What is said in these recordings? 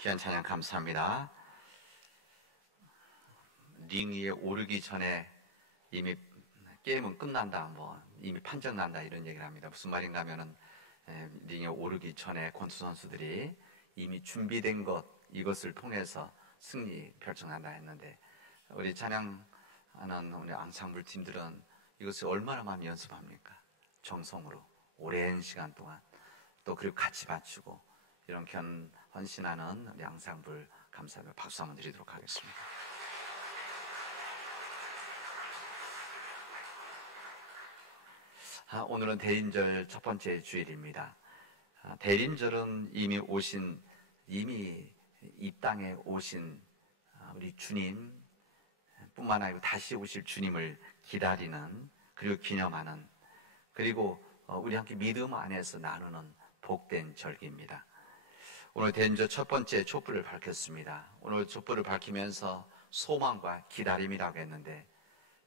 귀한 찬양 감사합니다. 링 위에 오르기 전에 이미 게임은 끝난다, 이미 판정 난다 이런 얘기를 합니다. 무슨 말인가 하면은 링에 오르기 전에 권투 선수들이 이미 준비된 이것을 통해서 승리 결정한다 했는데, 우리 찬양하는 우리 앙상블 팀들은 이것을 얼마나 많이 연습합니까? 정성으로 오랜 시간 동안 또 그리고 같이 맞추고 이런 헌신하는 우리 앙상블 감사합니다. 박수 한번 드리도록 하겠습니다. 오늘은 대림절 첫 번째 주일입니다. 대림절은 이미 이 땅에 오신 우리 주님 뿐만 아니고 다시 오실 주님을 기다리는, 그리고 기념하는, 그리고 우리 함께 믿음 안에서 나누는 복된 절기입니다. 오늘 대림절 첫 번째 촛불을 밝혔습니다. 오늘 촛불을 밝히면서 소망과 기다림이라고 했는데,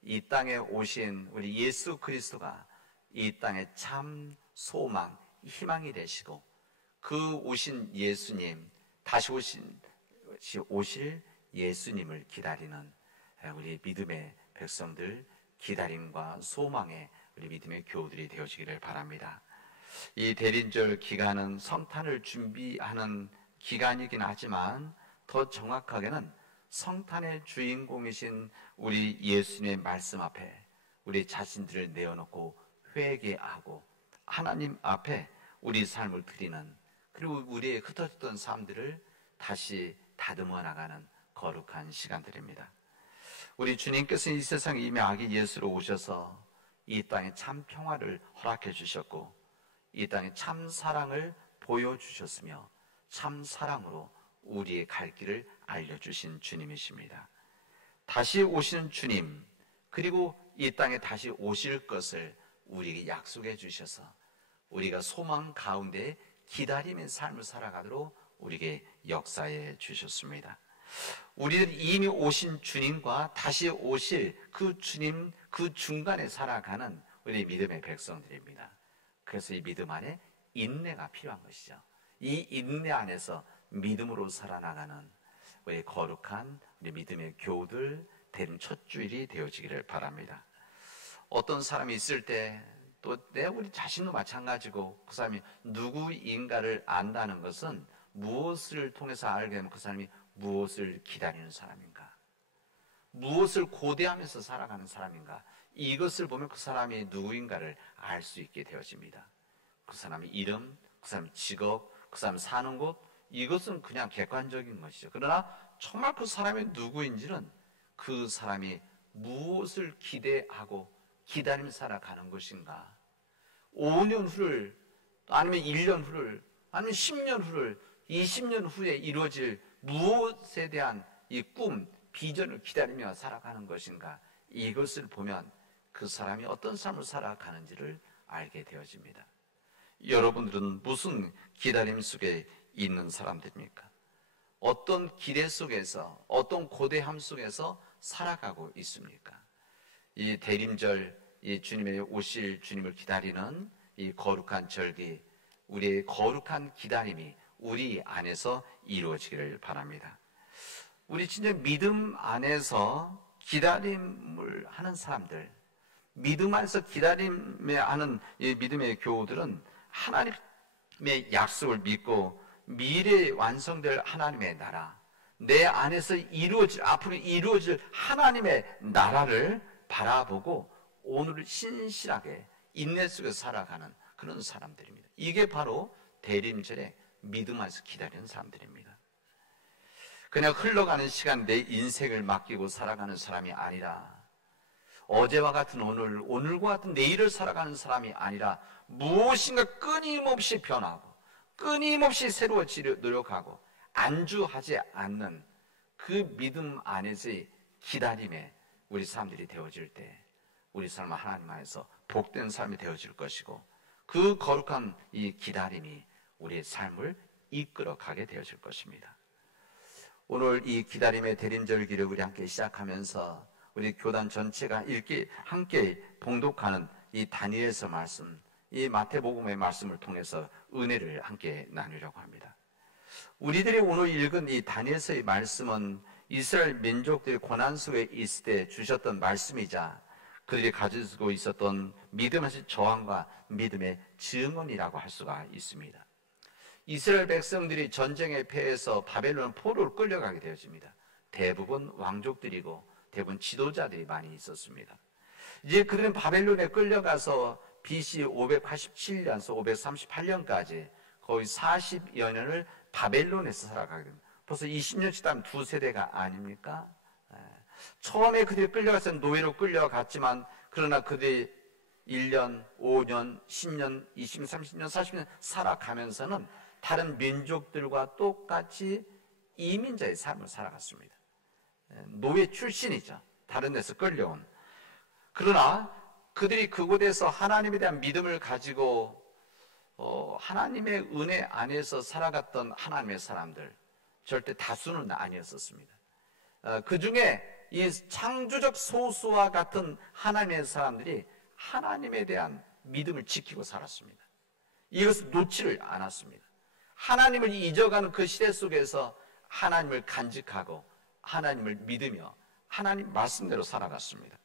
이 땅에 오신 우리 예수 그리스도가 이 땅에 참 소망, 희망이 되시고, 그 오신 예수님, 다시 오실 예수님을 기다리는 우리 믿음의 백성들, 기다림과 소망의 우리 믿음의 교우들이 되어지기를 바랍니다. 이 대림절 기간은 성탄을 준비하는 기간이긴 하지만, 더 정확하게는 성탄의 주인공이신 우리 예수님의 말씀 앞에 우리 자신들을 내어놓고 회개하고 하나님 앞에 우리 삶을 드리는, 그리고 우리의 흩어졌던 삶들을 다시 다듬어 나가는 거룩한 시간들입니다. 우리 주님께서 이 세상에 이미 아기 예수로 오셔서 이 땅에 참 평화를 허락해 주셨고, 이 땅에 참 사랑을 보여주셨으며, 참 사랑으로 우리의 갈 길을 알려주신 주님이십니다. 다시 오시는 주님, 그리고 이 땅에 다시 오실 것을 우리에게 약속해 주셔서 우리가 소망 가운데 기다림의 삶을 살아가도록 우리에게 역사해 주셨습니다. 우리는 이미 오신 주님과 다시 오실 그 주님, 그 중간에 살아가는 우리 믿음의 백성들입니다. 그래서 이 믿음 안에 인내가 필요한 것이죠. 이 인내 안에서 믿음으로 살아나가는 우리 거룩한 우리 믿음의 교우들, 대림 첫 주일이 되어지기를 바랍니다. 어떤 사람이 있을 때, 또 우리 자신도 마찬가지고, 그 사람이 누구인가를 안다는 것은 무엇을 통해서 알게 되면 그 사람이 무엇을 기다리는 사람인가, 무엇을 고대하면서 살아가는 사람인가, 이것을 보면 그 사람이 누구인가를 알 수 있게 되어집니다. 그 사람의 이름, 그 사람의 직업, 그 사람 사는 곳, 이것은 그냥 객관적인 것이죠. 그러나 정말 그 사람이 누구인지는 그 사람이 무엇을 기대하고 기다리며 살아가는 것인가, 5년 후를, 아니면 1년 후를, 아니면 10년 후를, 20년 후에 이루어질 무엇에 대한 이 꿈, 비전을 기다리며 살아가는 것인가, 이것을 보면 그 사람이 어떤 삶을 살아가는지를 알게 되어집니다. 여러분들은 무슨 기다림 속에 있는 사람들입니까? 어떤 기대 속에서, 어떤 고대함 속에서 살아가고 있습니까? 이 대림절, 이 주님의 오실 주님을 기다리는 이 거룩한 절기, 우리의 거룩한 기다림이 우리 안에서 이루어지기를 바랍니다. 우리 진짜 믿음 안에서 기다림을 하는 사람들, 믿음 안에서 기다림에 하는 이 믿음의 교우들은 하나님의 약속을 믿고 미래에 완성될 하나님의 나라, 내 안에서 앞으로 이루어질 하나님의 나라를 바라보고 오늘을 신실하게 인내 속에서 살아가는 그런 사람들입니다. 이게 바로 대림절에 믿음 안에서 기다리는 사람들입니다. 그냥 흘러가는 시간 내 인생을 맡기고 살아가는 사람이 아니라, 어제와 같은 오늘, 오늘과 같은 내일을 살아가는 사람이 아니라, 무엇인가 끊임없이 변하고 끊임없이 새로워지려 노력하고 안주하지 않는 그 믿음 안에서의 기다림에 우리 사람들이 되어질 때, 우리 삶은 하나님 안에서 복된 삶이 되어질 것이고, 그 거룩한 이 기다림이 우리의 삶을 이끌어가게 되어질 것입니다. 오늘 이 기다림의 대림절기를 우리 함께 시작하면서 우리 교단 전체가 함께 봉독하는 이 다니엘서 말씀, 이 마태복음의 말씀을 통해서 은혜를 함께 나누려고 합니다. 우리들이 오늘 읽은 이 다니엘서의 말씀은 이스라엘 민족들이 고난 속에 있을 때 주셨던 말씀이자 그들이 가지고 있었던 믿음의 저항과 믿음의 증언이라고 할 수가 있습니다. 이스라엘 백성들이 전쟁에 패해서 바벨론 포로로 끌려가게 되어집니다. 대부분 왕족들이고 대부분 지도자들이 많이 있었습니다. 이제 그들은 바벨론에 끌려가서 BC 587년에서 538년까지 거의 40여 년을 바벨론에서 살아가게 됩니다. 벌써 20년씩 하면 두 세대가 아닙니까? 처음에 그들이 끌려가서 노예로 끌려갔지만 그러나 그들이 1년, 5년, 10년, 20년, 30년, 40년 살아가면서는 다른 민족들과 똑같이 이민자의 삶을 살아갔습니다. 노예 출신이죠. 다른 데서 끌려온. 그러나 그들이 그곳에서 하나님에 대한 믿음을 가지고 하나님의 은혜 안에서 살아갔던 하나님의 사람들, 절대 다수는 아니었었습니다. 그 중에 이 창조적 소수와 같은 하나님의 사람들이 하나님에 대한 믿음을 지키고 살았습니다. 이것을 놓지를 않았습니다. 하나님을 잊어가는 그 시대 속에서 하나님을 간직하고 하나님을 믿으며 하나님 말씀대로 살아갔습니다.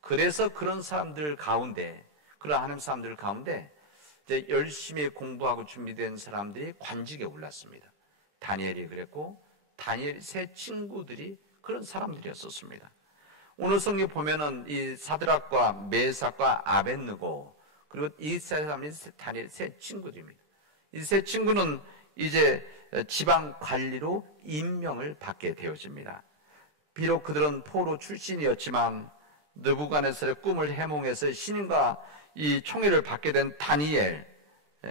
그래서 그런 사람들 가운데, 그런 하나님 사람들 가운데 이제 열심히 공부하고 준비된 사람들이 관직에 올랐습니다. 다니엘이 그랬고 다니엘 세 친구들이 그런 사람들이었었습니다. 오늘 성경 보면은 이 사드락과 메삭과 아벳느고 그리고 이 세 사람이 다니엘 세 친구들입니다. 이 세 친구는 이제 지방 관리로 임명을 받게 되어집니다. 비록 그들은 포로 출신이었지만 느부갓네살의 꿈을 해몽해서 신임과 이 총애를 받게 된 다니엘,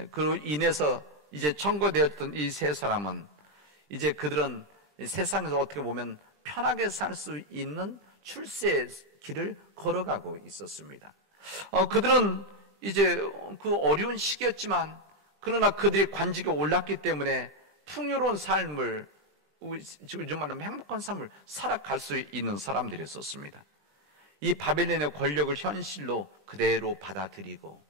그로 인해서 이제 청거되었던 이 세 사람은 이제 그들은 세상에서 어떻게 보면 편하게 살 수 있는 출세의 길을 걸어가고 있었습니다. 그들은 이제 그 어려운 시기였지만 그러나 그들이 관직에 올랐기 때문에 풍요로운 삶을, 지금 요즘 말하면 행복한 삶을 살아갈 수 있는 사람들이었습니다. 이 바벨론의 권력을 현실로 그대로 받아들이고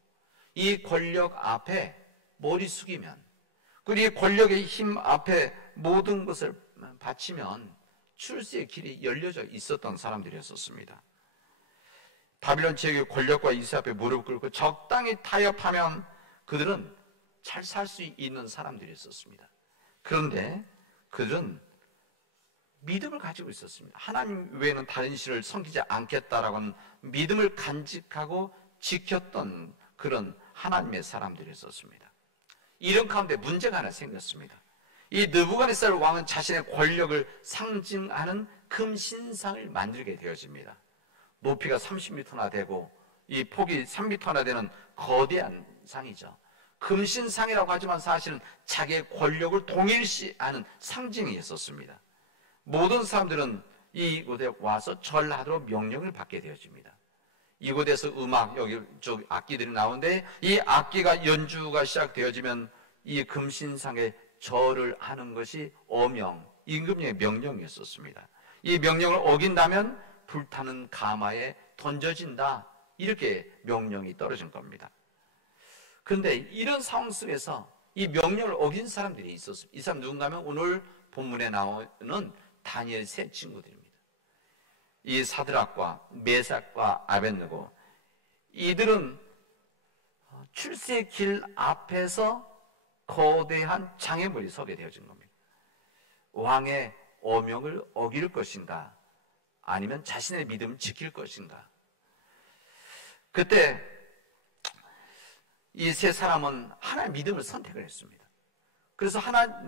이 권력 앞에 머리 숙이면, 그리고 이 권력의 힘 앞에 모든 것을 바치면 출세의 길이 열려져 있었던 사람들이었습니다. 바빌론 지역의 권력과 이세 앞에 무릎 꿇고 적당히 타협하면 그들은 잘 살 수 있는 사람들이었습니다. 그런데 그들은 믿음을 가지고 있었습니다. 하나님 외에는 다른 신을 섬기지 않겠다라고 하는 믿음을 간직하고 지켰던 그런 하나님의 사람들이었습니다. 이런 가운데 문제가 하나 생겼습니다. 이 느부갓네살 왕은 자신의 권력을 상징하는 금신상을 만들게 되어집니다. 높이가 30m나 되고 이 폭이 3m나 되는 거대한 상이죠. 금신상이라고 하지만 사실은 자기의 권력을 동일시하는 상징이 있었습니다. 모든 사람들은 이곳에 와서 절하도록 명령을 받게 되어집니다. 이곳에서 음악, 여기 쪽 악기들이 나오는데 이 악기가 연주가 시작되어지면 이 금신상에 절을 하는 것이 어명, 임금님의 명령이었습니다. 이 명령을 어긴다면 불타는 가마에 던져진다, 이렇게 명령이 떨어진 겁니다. 그런데 이런 상황 속에서 이 명령을 어긴 사람들이 있었습니다. 이 사람 누군가 하면 오늘 본문에 나오는 다니엘 세 친구들입니다. 이 사드락과 메삭과 아벳느고, 이들은 출세의 길 앞에서 거대한 장애물이 서게 되어진 겁니다. 왕의 어명을 어길 것인가, 아니면 자신의 믿음을 지킬 것인가. 그때 이 세 사람은 하나의 믿음을 선택을 했습니다. 그래서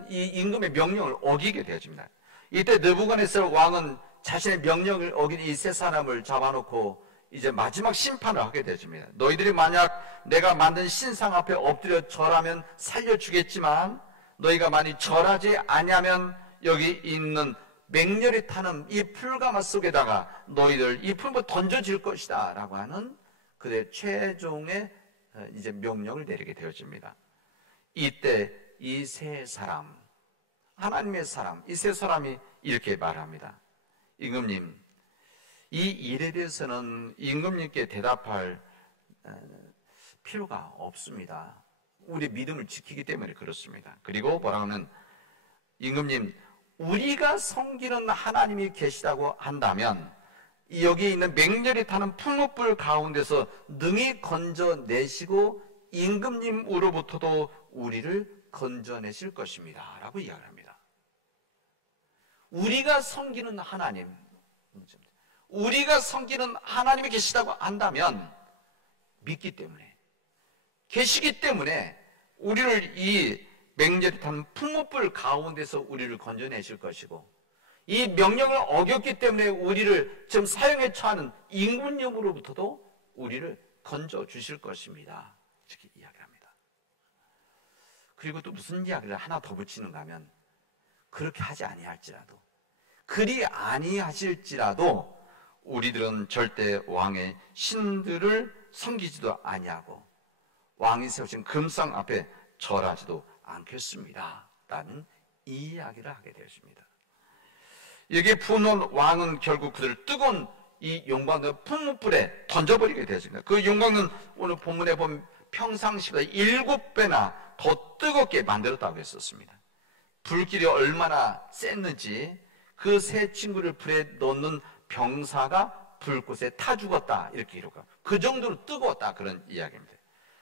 이 임금의 명령을 어기게 되어집니다. 이때 느부갓네살 왕은 자신의 명령을 어긴 이 세 사람을 잡아놓고 이제 마지막 심판을 하게 되어집니다. 너희들이 만약 내가 만든 신상 앞에 엎드려 절하면 살려주겠지만 너희가 만약 절하지 아니하면 여기 있는 맹렬히 타는 이 풀가마 속에다가 너희들 이 풀을 던져질 것이다 라고 하는 그의 최종의 이제 명령을 내리게 되어집니다. 이때 이 세 사람, 하나님의 사람, 이 세 사람이 이렇게 말합니다. 임금님, 이 일에 대해서는 임금님께 대답할 필요가 없습니다. 우리 믿음을 지키기 때문에 그렇습니다. 그리고 뭐라 하면 임금님, 우리가 섬기는 하나님이 계시다고 한다면 여기 있는 맹렬히 타는 풍목불 가운데서 능히 건져내시고 임금님으로부터도 우리를 건져내실 것입니다 라고 이야기합니다. 우리가 섬기는 하나님, 우리가 섬기는 하나님이 계시다고 한다면 믿기 때문에, 계시기 때문에 우리를 이 맹렬히 타는 풍목불 가운데서 우리를 건져내실 것이고, 이 명령을 어겼기 때문에 우리를 지금 사형에 처하는 임금님으로부터도 우리를 건져주실 것입니다. 이렇게 이야기합니다. 그리고 또 무슨 이야기를 하나 더 붙이는가 하면, 그렇게 하지 아니할지라도, 그리 아니하실지라도 우리들은 절대 왕의 신들을 섬기지도 아니하고 왕이 세우신 금상 앞에 절하지도 않겠습니다 라는 이 이야기를 하게 되었습니다. 여기에 분노한 왕은 결국 그들을 뜨거운 이 용광로 풍문불에 던져버리게 되었습니다. 그 용광로는 오늘 본문에 보면 평상시보다 7배나 더 뜨겁게 만들었다고 했었습니다. 불길이 얼마나 셌는지 그 세 친구를 불에 넣는 병사가 불꽃에 타 죽었다 이렇게 기록하고, 그 정도로 뜨거웠다 그런 이야기입니다.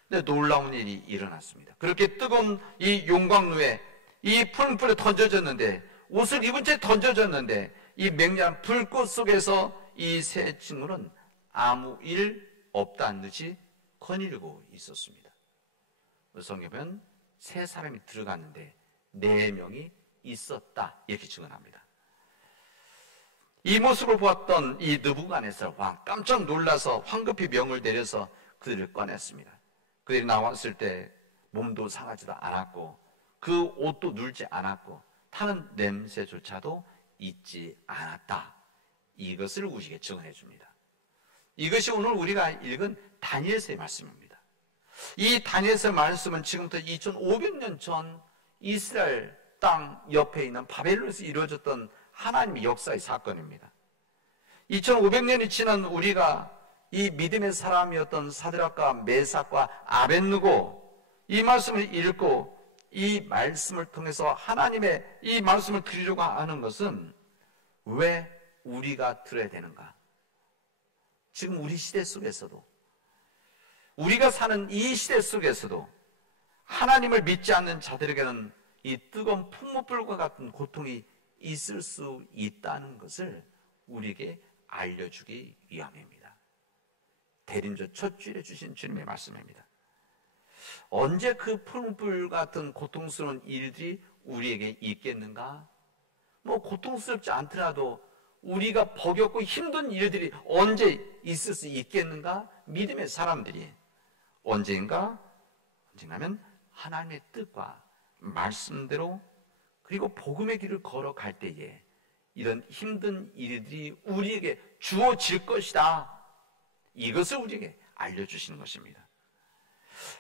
근데 놀라운 일이 일어났습니다. 그렇게 뜨거운 이 용광로에 이 풍불에 던져졌는데, 옷을 입은 채 던져졌는데, 이 맹렬한 불꽃 속에서 이 세 친구는 아무 일 없다는 듯이 거닐고 있었습니다. 성경은 세 사람이 들어갔는데 4명이 있었다 이렇게 증언합니다. 이 모습을 보았던 이 느부갓네살 왕 깜짝 놀라서 황급히 명을 내려서 그들을 꺼냈습니다. 그들이 나왔을 때 몸도 상하지도 않았고 그 옷도 눌지 않았고 타는 냄새조차도 있지 않았다. 이것을 우리에게 증언해 줍니다. 이것이 오늘 우리가 읽은 다니엘서의 말씀입니다. 이 다니엘서의 말씀은 지금부터 2500년 전 이스라엘 땅 옆에 있는 바벨론에서 이루어졌던 하나님의 역사의 사건입니다. 2500년이 지난 우리가 이 믿음의 사람이었던 사드락과 메삭과 아벳느고 이 말씀을 읽고 이 말씀을 통해서 하나님의 이 말씀을 드리려고 하는 것은 왜 우리가 들어야 되는가? 지금 우리 시대 속에서도, 우리가 사는 이 시대 속에서도 하나님을 믿지 않는 자들에게는 이 뜨거운 풍문불과 같은 고통이 있을 수 있다는 것을 우리에게 알려주기 위함입니다. 대림절 첫 주일에 주신 주님의 말씀입니다. 언제 그 풍문불 같은 고통스러운 일들이 우리에게 있겠는가? 뭐 고통스럽지 않더라도 우리가 버겁고 힘든 일들이 언제 있을 수 있겠는가? 믿음의 사람들이 언젠가면 하나님의 뜻과 말씀대로 그리고 복음의 길을 걸어갈 때에 이런 힘든 일들이 우리에게 주어질 것이다. 이것을 우리에게 알려주시는 것입니다.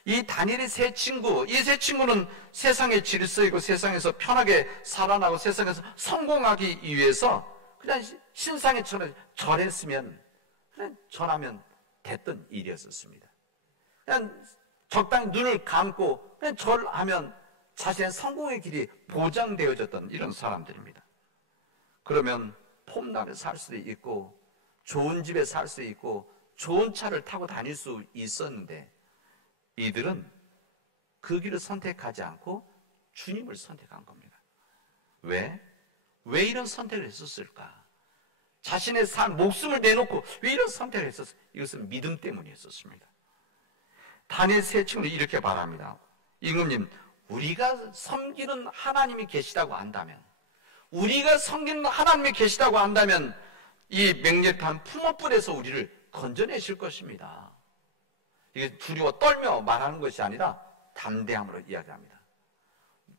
이 다니엘의 세 친구, 이 세 친구는 세상의 질서이고 세상에서 편하게 살아나고 세상에서 성공하기 위해서 그냥 신상에 절했으면 그냥 전하면 됐던 일이었습니다. 그냥 적당히 눈을 감고 그냥 절하면 자신의 성공의 길이 보장되어졌던 이런 사람들입니다. 그러면 폼나게 살 수도 있고 좋은 집에 살 수 있고 좋은 차를 타고 다닐 수 있었는데 이들은 그 길을 선택하지 않고 주님을 선택한 겁니다. 왜? 왜 이런 선택을 했었을까? 자신의 삶, 목숨을 내놓고 왜 이런 선택을 했었을까? 이것은 믿음 때문이었습니다. 다니엘 세 친구는 이렇게 말합니다. 임금님, 우리가 섬기는 하나님이 계시다고 한다면, 우리가 섬기는 하나님이 계시다고 한다면 이 맹렬한 풍어불에서 우리를 건져내실 것입니다. 이게 두려워 떨며 말하는 것이 아니라 담대함으로 이야기합니다.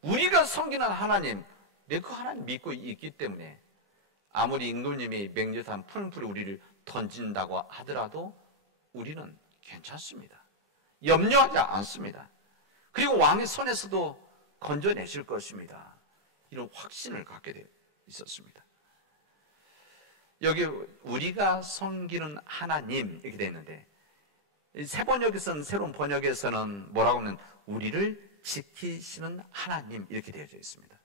우리가 섬기는 하나님, 내가 그 하나님 믿고 있기 때문에 아무리 임금님이 맹렬한 풍어불에 우리를 던진다고 하더라도 우리는 괜찮습니다. 염려하지 않습니다. 그리고 왕의 손에서도 건져내실 것입니다. 이런 확신을 갖게 되어 있었습니다. 여기 우리가 섬기는 하나님 이렇게 되어 있는데 새 번역에서는, 새로운 번역에서는 뭐라고 하면 우리를 지키시는 하나님 이렇게 되어져 있습니다.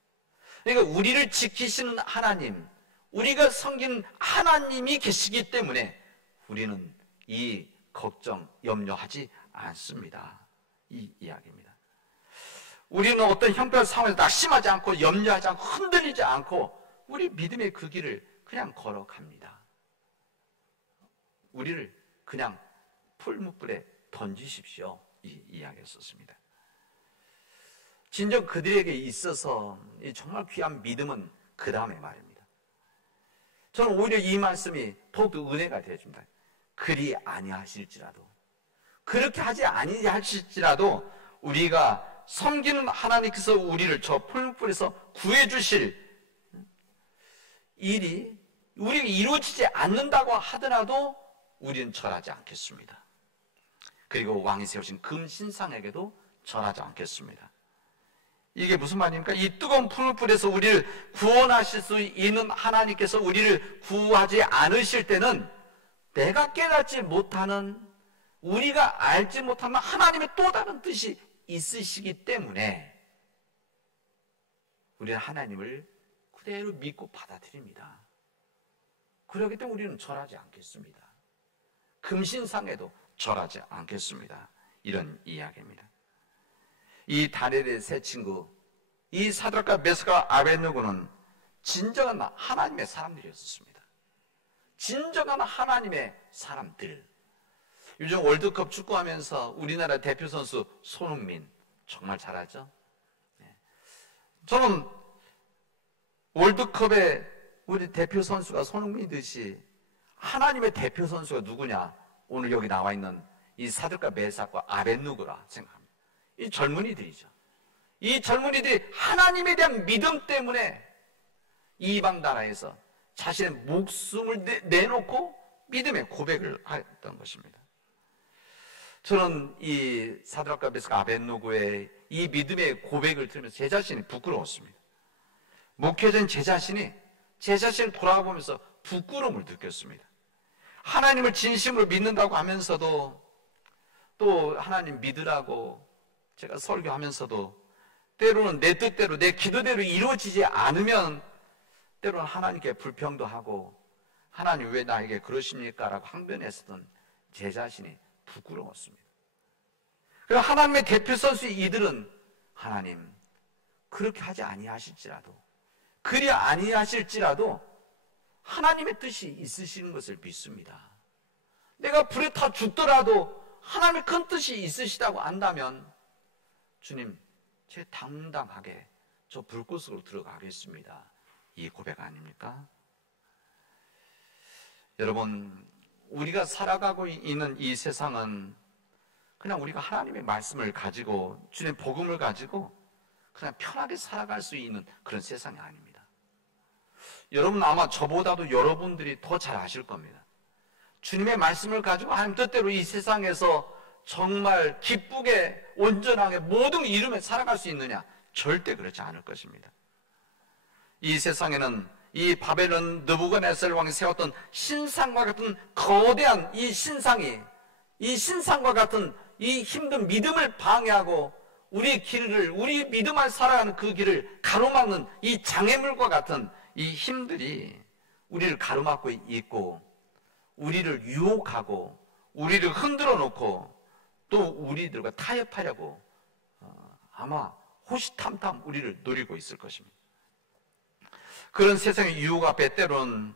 그러니까 우리를 지키시는 하나님, 우리가 섬기는 하나님이 계시기 때문에 우리는 이 걱정, 염려하지 않습니다. 이 이야기입니다. 우리는 어떤 형편 상황에서 낙심하지 않고 염려하지 않고 흔들리지 않고 우리 믿음의 그 길을 그냥 걸어갑니다. 우리를 그냥 풀무불에 던지십시오. 이 이야기를 썼습니다. 진정 그들에게 있어서 정말 귀한 믿음은 그 다음에 말입니다. 저는 오히려 이 말씀이 더욱더 은혜가 되어집니다. 그리 아니하실지라도, 그렇게 하지 아니하실지라도 우리가 섬기는 하나님께서 우리를 저 풀무불에서 구해주실 일이 우리가 이루어지지 않는다고 하더라도 우리는 절하지 않겠습니다. 그리고 왕이 세우신 금신상에게도 절하지 않겠습니다. 이게 무슨 말입니까? 이 뜨거운 풀무불에서 우리를 구원하실 수 있는 하나님께서 우리를 구하지 않으실 때는 내가 깨닫지 못하는, 우리가 알지 못하는 하나님의 또 다른 뜻이 있으시기 때문에 우리는 하나님을 그대로 믿고 받아들입니다. 그렇기 때문에 우리는 절하지 않겠습니다. 금신상에도 절하지 않겠습니다. 이런 이야기입니다. 이 다니엘의 세 친구, 이 사드락과 메삭과 아벳느고는 진정한 하나님의 사람들이었습니다. 진정한 하나님의 사람들. 요즘 월드컵 축구하면서 우리나라 대표 선수 손흥민 정말 잘하죠? 저는 월드컵에 우리 대표 선수가 손흥민이듯이 하나님의 대표 선수가 누구냐? 오늘 여기 나와 있는 이 사드락과 메삭과 아벳느고라 생각합니다. 이 젊은이들이죠. 이 젊은이들이 하나님에 대한 믿음 때문에 이방 나라에서 자신의 목숨을 내놓고 믿음의 고백을 했던 것입니다. 저는 이 사드락과 메삭과 아벳느고의 이 믿음의 고백을 들으면서 제 자신이 부끄러웠습니다. 목회자인 제 자신을 돌아보면서 부끄러움을 느꼈습니다. 하나님을 진심으로 믿는다고 하면서도, 또 하나님 믿으라고 제가 설교하면서도 때로는 내 뜻대로, 내 기도대로 이루어지지 않으면 때로는 하나님께 불평도 하고 하나님 왜 나에게 그러십니까? 라고 항변했었던 제 자신이 부끄러웠습니다. 그리고 하나님의 대표 선수 이들은 하나님 그렇게 하지 아니하실지라도, 그리 아니하실지라도 하나님의 뜻이 있으시는 것을 믿습니다. 내가 불에 타 죽더라도 하나님의 큰 뜻이 있으시다고 안다면 주님, 제 당당하게 저 불꽃으로 들어가겠습니다. 이 고백 아닙니까? 여러분, 우리가 살아가고 있는 이 세상은 그냥 우리가 하나님의 말씀을 가지고, 주님의 복음을 가지고 그냥 편하게 살아갈 수 있는 그런 세상이 아닙니다. 여러분 아마 저보다도 여러분들이 더 잘 아실 겁니다. 주님의 말씀을 가지고 하나님 뜻대로 이 세상에서 정말 기쁘게 온전하게 모든 이름에 살아갈 수 있느냐? 절대 그렇지 않을 것입니다. 이 세상에는 이 바벨론 느부갓네살 왕이 세웠던 신상과 같은 거대한 이 신상이, 이 신상과 같은 이 힘든 믿음을 방해하고 우리 길을, 우리 믿음을 살아가는 그 길을 가로막는 이 장애물과 같은 이 힘들이 우리를 가로막고 있고, 우리를 유혹하고 우리를 흔들어 놓고 또 우리들과 타협하려고 아마 호시탐탐 우리를 노리고 있을 것입니다. 그런 세상의 유혹 앞에 때로는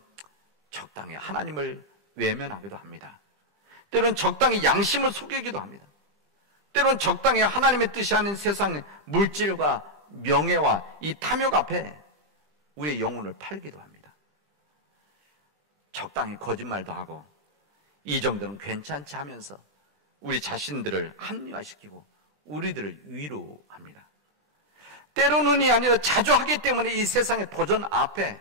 적당히 하나님을 외면하기도 합니다. 때로는 적당히 양심을 속이기도 합니다. 때로는 적당히 하나님의 뜻이 아닌 세상의 물질과 명예와 이 탐욕 앞에 우리의 영혼을 팔기도 합니다. 적당히 거짓말도 하고 이 정도는 괜찮지 하면서 우리 자신들을 합리화시키고 우리들을 위로합니다. 때로는이 아니라 자주 하기 때문에 이 세상의 도전 앞에,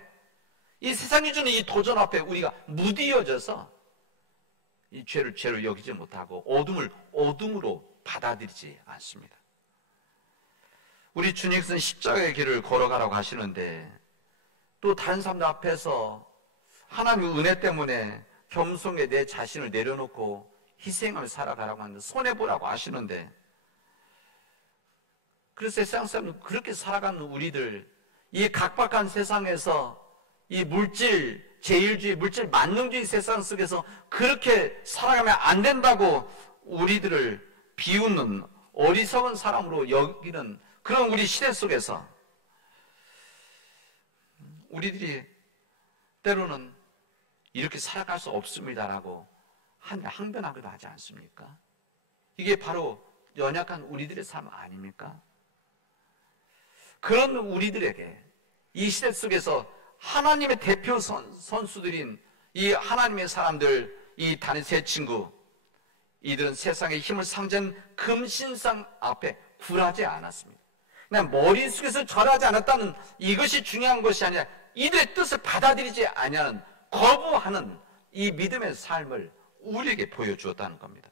이 세상이 주는 이 도전 앞에 우리가 무디어져서 이 죄를 죄로 여기지 못하고 어둠을 어둠으로 받아들이지 않습니다. 우리 주님께서는 십자가의 길을 걸어가라고 하시는데 또 다른 사람들 앞에서 하나님의 은혜 때문에 겸손하게 내 자신을 내려놓고 희생을 살아가라고 하는데, 손해보라고 하시는데, 그래서 세상 사람은 그렇게 살아가는 우리들, 이 각박한 세상에서 이 물질, 제일주의, 물질 만능주의 세상 속에서 그렇게 살아가면 안 된다고 우리들을 비웃는 어리석은 사람으로 여기는 그런 우리 시대 속에서 우리들이 때로는 이렇게 살아갈 수 없습니다라고 항변하기도 하지 않습니까? 이게 바로 연약한 우리들의 삶 아닙니까? 그런 우리들에게 이 시대 속에서 하나님의 대표 선수들인 이 하나님의 사람들, 이 단의 세 친구, 이들은 세상의 힘을 상징하는 금신상 앞에 굴하지 않았습니다. 그냥 머릿속에서 절하지 않았다는 이것이 중요한 것이 아니라 이들의 뜻을 받아들이지 아니하는, 거부하는 이 믿음의 삶을 우리에게 보여주었다는 겁니다.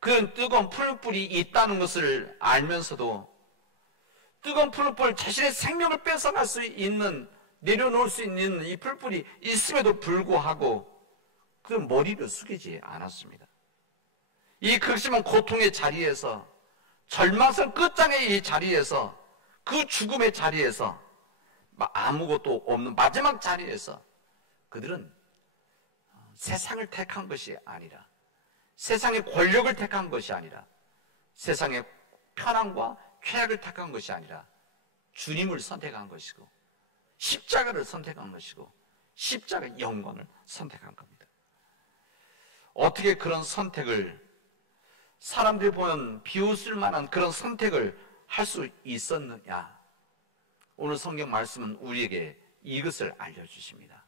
그런 뜨거운 풀불이 있다는 것을 알면서도 뜨거운 풀불, 자신의 생명을 뺏어갈 수 있는, 내려놓을 수 있는 이 풀불이 있음에도 불구하고 그 머리를 숙이지 않았습니다. 이 극심한 고통의 자리에서, 절망성 끝장의 이 자리에서, 그 죽음의 자리에서, 아무것도 없는 마지막 자리에서 그들은 세상을 택한 것이 아니라, 세상의 권력을 택한 것이 아니라, 세상의 편안과 쾌락을 택한 것이 아니라 주님을 선택한 것이고, 십자가를 선택한 것이고, 십자가의 영광을 선택한 겁니다. 어떻게 그런 선택을, 사람들이 보면 비웃을 만한 그런 선택을 할 수 있었느냐? 오늘 성경 말씀은 우리에게 이것을 알려주십니다.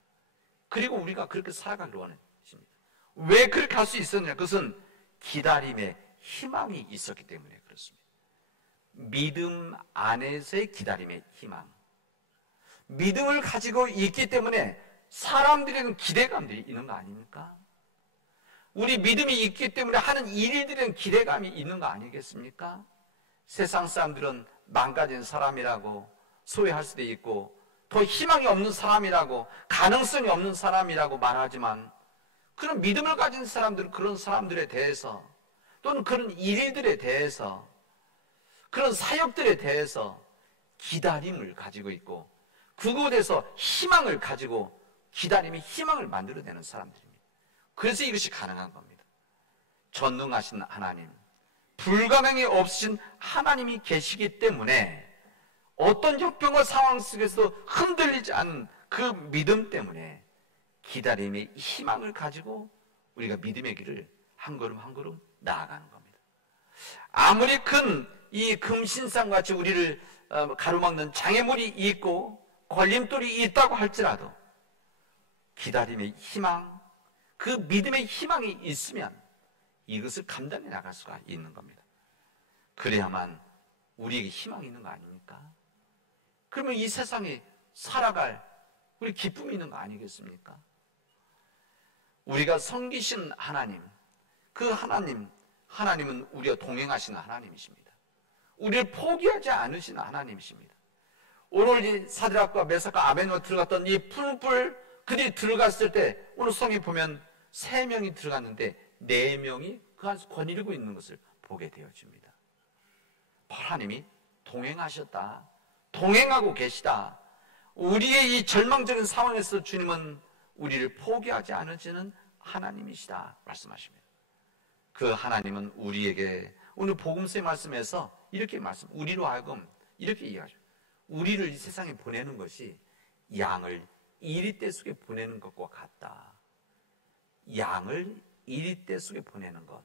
그리고 우리가 그렇게 살아가길 원하십니다. 왜 그렇게 할 수 있었느냐? 그것은 기다림의 희망이 있었기 때문에 그렇습니다. 믿음 안에서의 기다림의 희망. 믿음을 가지고 있기 때문에 사람들에는 기대감들이 있는 거 아닙니까? 우리 믿음이 있기 때문에 하는 일들에는 기대감이 있는 거 아니겠습니까? 세상 사람들은 망가진 사람이라고 소외할 수도 있고, 더 희망이 없는 사람이라고, 가능성이 없는 사람이라고 말하지만, 그런 믿음을 가진 사람들은 그런 사람들에 대해서, 또는 그런 일들에 대해서, 그런 사역들에 대해서 기다림을 가지고 있고, 그곳에서 희망을 가지고 기다림이 희망을 만들어내는 사람들입니다. 그래서 이것이 가능한 겁니다. 전능하신 하나님, 불가능이 없으신 하나님이 계시기 때문에 어떤 형편과 상황 속에서도 흔들리지 않은 그 믿음 때문에 기다림의 희망을 가지고 우리가 믿음의 길을 한 걸음 한 걸음 나아가는 겁니다. 아무리 큰 이 금신상같이 우리를 가로막는 장애물이 있고 걸림돌이 있다고 할지라도 기다림의 희망, 그 믿음의 희망이 있으면 이것을 감당해 나갈 수가 있는 겁니다. 그래야만 우리에게 희망이 있는 거 아닙니까? 그러면 이 세상에 살아갈 우리 기쁨이 있는 거 아니겠습니까? 우리가 섬기신 하나님, 그 하나님은 우리와 동행하시는 하나님이십니다. 우리를 포기하지 않으시는 하나님이십니다. 오늘 이 사드락과 메삭과 아벤노가 들어갔던 이 풀불, 그들이 들어갔을 때 오늘 성에 보면 3명이 들어갔는데 4명이 그 안에서 거닐고 있는 것을 보게 되어집니다. 하나님이 동행하셨다, 동행하고 계시다. 우리의 이 절망적인 상황에서 주님은 우리를 포기하지 않으시는 하나님이시다 말씀하십니다. 그 하나님은 우리에게 오늘 복음서의 말씀에서 이렇게 우리로 하여금 이렇게 이해하죠. 우리를 이 세상에 보내는 것이 양을 이리떼 속에 보내는 것과 같다. 양을 이리떼 속에 보내는 것.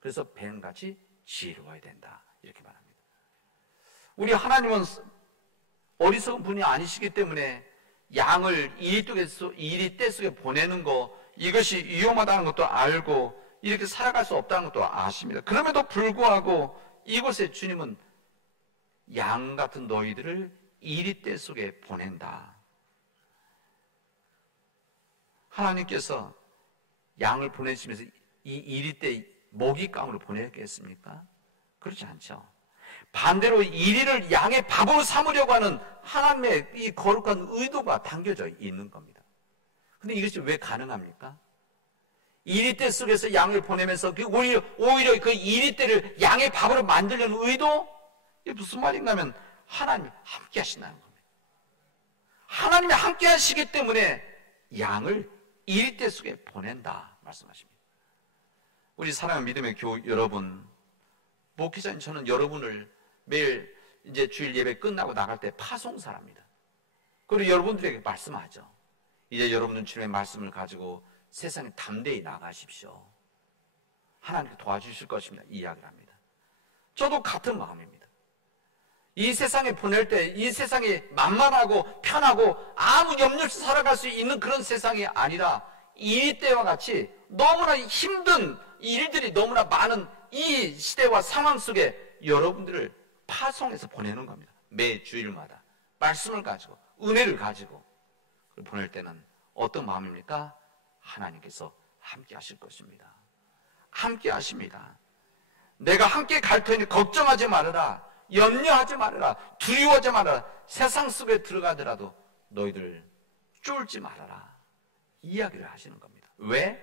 그래서 뱀같이 지혜로워야 된다. 이렇게 말합니다. 우리 하나님은 어리석은 분이 아니시기 때문에 양을 이리떼 속에 보내는 것, 이것이 위험하다는 것도 알고 이렇게 살아갈 수 없다는 것도 아십니다. 그럼에도 불구하고 이곳에 주님은 양 같은 너희들을 이리떼 속에 보낸다. 하나님께서 양을 보내시면서 이 이리떼 먹잇감으로 보냈겠습니까? 그렇지 않죠. 반대로 이리를 양의 밥으로 삼으려고 하는 하나님의 이 거룩한 의도가 담겨져 있는 겁니다. 근데 이것이 왜 가능합니까? 이리떼 속에서 양을 보내면서 오히려 그 이리떼를 양의 밥으로 만들려는 의도? 이게 무슨 말인가 하면 하나님이 함께 하신다는 겁니다. 하나님이 함께 하시기 때문에 양을 이리대 속에 보낸다 말씀하십니다. 우리 사랑하는 믿음의 교우 여러분, 목회자인 저는 여러분을 매일 이제 주일 예배 끝나고 나갈 때 파송사랍니다. 그리고 여러분들에게 말씀하죠. 이제 여러분은 주님의 말씀을 가지고 세상에 담대히 나가십시오. 하나님께 도와주실 것입니다. 이야기를 합니다. 저도 같은 마음입니다. 이 세상에 보낼 때 이 세상이 만만하고 편하고 아무 염려 없이 살아갈 수 있는 그런 세상이 아니라 이 때와 같이 너무나 힘든 일들이 너무나 많은 이 시대와 상황 속에 여러분들을 파송해서 보내는 겁니다. 매 주일마다 말씀을 가지고 은혜를 가지고 보낼 때는 어떤 마음입니까? 하나님께서 함께 하실 것입니다. 함께 하십니다. 내가 함께 갈 테니 걱정하지 말아라, 염려하지 말아라, 두려워하지 말아라, 세상 속에 들어가더라도 너희들 쫄지 말아라, 이야기를 하시는 겁니다. 왜?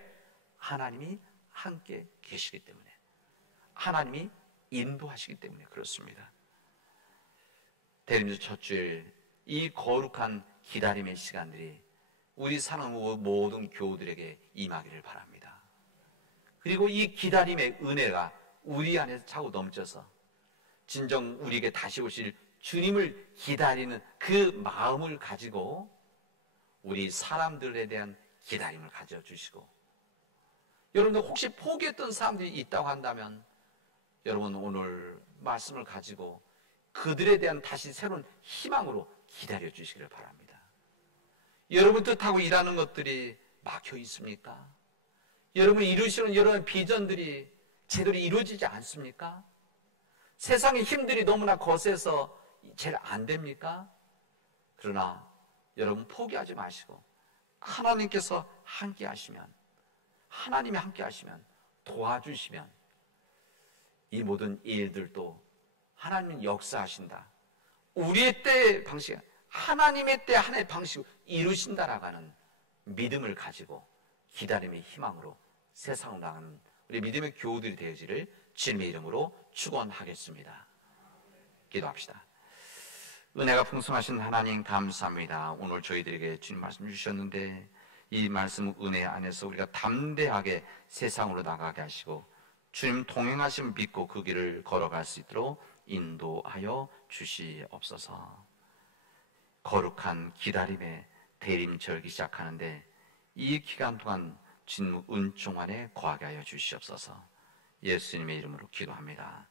하나님이 함께 계시기 때문에, 하나님이 인도하시기 때문에 그렇습니다. 대림주 첫 주일 이 거룩한 기다림의 시간들이 우리 사랑하는 모든 교우들에게 임하기를 바랍니다. 그리고 이 기다림의 은혜가 우리 안에서 차고 넘쳐서 진정 우리에게 다시 오실 주님을 기다리는 그 마음을 가지고 우리 사람들에 대한 기다림을 가져주시고, 여러분들 혹시 포기했던 사람들이 있다고 한다면 여러분 오늘 말씀을 가지고 그들에 대한 다시 새로운 희망으로 기다려 주시기를 바랍니다. 여러분 뜻하고 일하는 것들이 막혀 있습니까? 여러분이 이루시는 여러 비전들이 제대로 이루어지지 않습니까? 세상의 힘들이 너무나 거세서 잘 안 됩니까? 그러나 여러분 포기하지 마시고 하나님께서 함께 하시면, 하나님이 함께 하시면, 도와주시면 이 모든 일들도 하나님은 역사하신다, 우리의 때의 방식, 하나님의 때 하나의 방식으로 이루신다라고 하는 믿음을 가지고 기다림의 희망으로 세상으로 나가는 우리 믿음의 교우들이 되어지를 주님의 이름으로 축원하겠습니다. 기도합시다. 은혜가 풍성하신 하나님 감사합니다. 오늘 저희들에게 주님 말씀 주셨는데 이 말씀 은혜 안에서 우리가 담대하게 세상으로 나가게 하시고 주님 동행하심 믿고 그 길을 걸어갈 수 있도록 인도하여 주시옵소서. 거룩한 기다림의 대림절기 시작하는데 이 기간 동안 주님 은총 안에 거하게 하여 주시옵소서. 예수님의 이름으로 기도합니다.